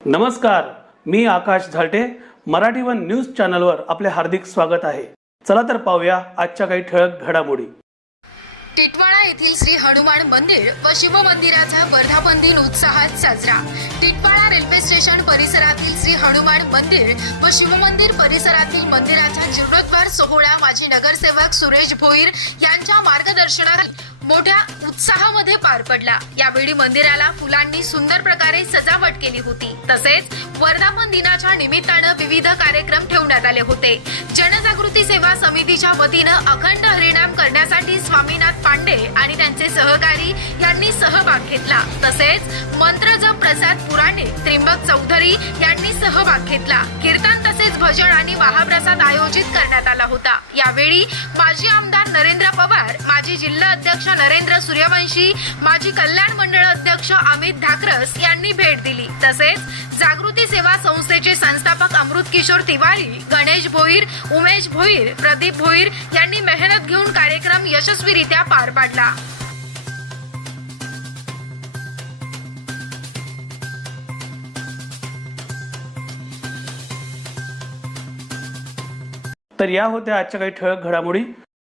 नमस्कार मी Akash Zalte. Marathi one news चॅनलवर आपले हार्दिक स्वागत आहे. चला तर पाहूया आजच्या काही ठळक घडामोडी. टिटवाळा येथील श्री हनुमान मंदिर व शिवमंदिराचा वर्धापन दिन उत्साहात साजरा. टिटवाळा रेल्वे स्टेशन परिसरातील श्री हनुमान मंदिर व शिवमंदिर परिसरातील मंदिराचा जीर्णोद्धार सोहळा माजी नगरसेवक सुरेश भोईर यांच्या मार्गदर्शनाखाली मोठ्या उत्साहामध्ये पार पडला. यावेळी मंदिराला फुलांनी सुंदर प्रकारे सजावट केली होती. तसेच वर्धापन दिनाच्या निमित्तानं विविध कार्यक्रम ठेवण्यात आले होते. जनजागृती सेवा समितीच्या वतीनं अखंड हरिणाम करण्यासाठी स्वामीनाथ पांडे आणि त्यांचे सहकारी यांनी सहभाग घेतला. तसेच मंत्रजप प्रसाद पुराणे त्रिंबक चौधरी यांनी सहभाग घेतला. कीर्तन तसेच भजन आणि महाप्रसाद आयोजित करण्यात आला होता. यावेळी माजी आमदार नरेंद्र पवार जिल्हा अध्यक्ष नरेंद्र सूर्यवंशी माजी कल्याण मंडळ अध्यक्ष अमित ढाकरस यांनी भेट दिली. तसेच जागृती सेवा संस्थेचे संस्थापक अमृत किशोर तिवारी गणेश भोईर उमेश भोईर प्रदीप भोईर यांनी मेहनत घेऊन कार्यक्रम यशस्वीरित्या पार पाडला. तर या होत्या आजच्या काही ठळक घडामोडी.